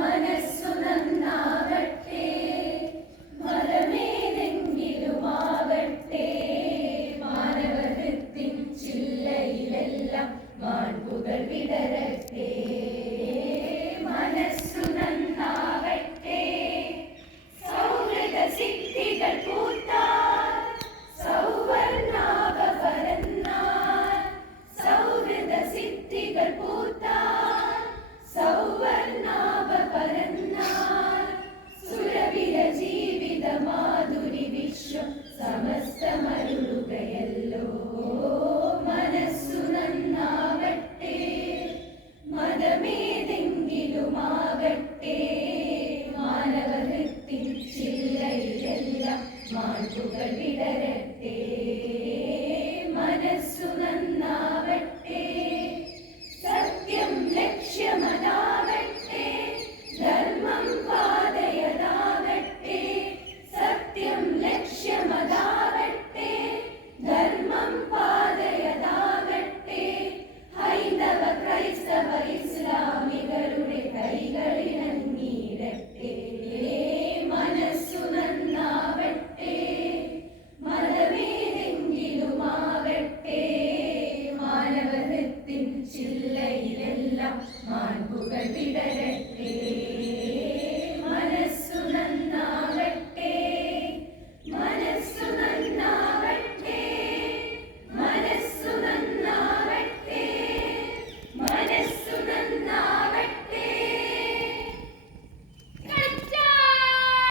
മനസ്സു നന്നാകട്ടെ, മതമേതെങ്കിലുമാകട്ടെ, മാനവഹൃത്തിൻ ചില്ലയിലെല്ലാം മാൺപുകൾ വിടരട്ടെ. മനസ്സു നന്നാകട്ടെ, സൗഹൃദ സിദ്ധികൾ പൂത്താൽ, സൗവർണാഭ പരന്നാൽ, സൗഹൃദ സിദ്ധികൾ പൂത്താൽ, സൗവർണാഭ പരന്നാൽ, സുരവില ജീവിത മാധുരി വിശ്വം സമസ്തമരുളുകയല്ലോ. മനസ്സു നന്നാവട്ടെ, മതമേതെങ്കിലുമാകട്ടെ, മാനവഹൃത്തിൻ ചില്ലയിലെല്ലാം മാൺപുകൾ വിടരട്ടെ.